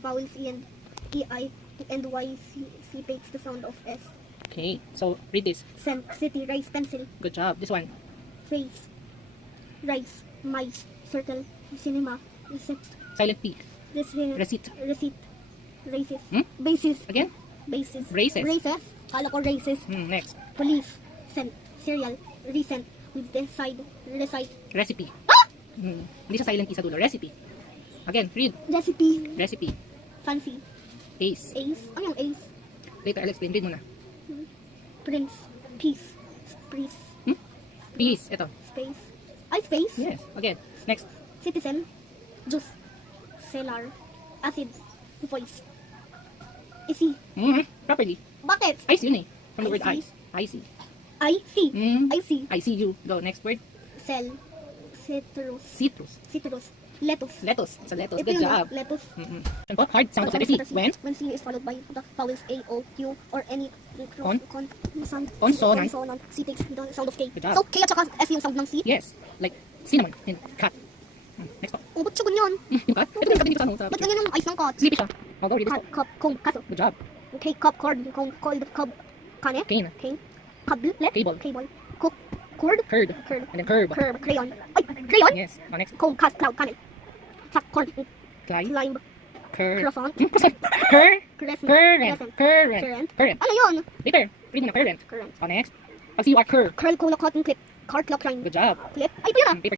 Vowels E and EI and Y, C takes the sound of S. Okay, so read this. City, rice, pencil, Good job. This one. face, rice, mice, circle, cinema, receipt, Silent P. receipt, races, Hmm? Again? basis, Braces. kala ko races, Next. police, cereal, recent, with the side, recite, Recipe. Hindi siya silent P sa dulo. Recipe. Again, read. recipe, Recipe. fancy, Ace. ace, ano yung ace, Later, I'll explain. Read muna. prince, peace, priest, Peace. Ito. space, space, Yes. Again. Next. citizen, juice, cellar, acid, voice, isi, Properly. bakit? Ice yun eh. From the word I see. ice. Icy. I see, Mm. I see, I see you. Go. Next word. cell, citrus, Citrus. lettuce. Lettuce. It's a lettuce. Ito Good yun, job. lettuce. Saan po? Hard sound of letter C. When? C is followed by the vowels A, O, Q, or any consonant. Consonant. C takes the sound of K. Good job. So, K at saka S yung sound ng C. Yes. Like cinnamon. And cat. Next po. Oh, ba't siya ganyan? Yung cat? Ito yung cat dito sa ano. Ba't ganyan yung ice ng cut? Sleepy siya. Oh, go read this po. Cup, comb, kaso. Good job. Okay, cup, cord, cold, cub, kane, Cane. cable, Cable. cook, cord, Curd. curd, And then curb. crayon. Ay, crayon? Yes. Oh, next. Comb, cloud, kane. Sack, cord, Climb. climb, croissant, Current. crescent. Ano yun? Later. Read mo na. Current. Current. Oh, next. Pag see you are curl. Curl, cola, cotton, clip, cart, clock, line, Good job. clip. Ay, ito yun ah. Paper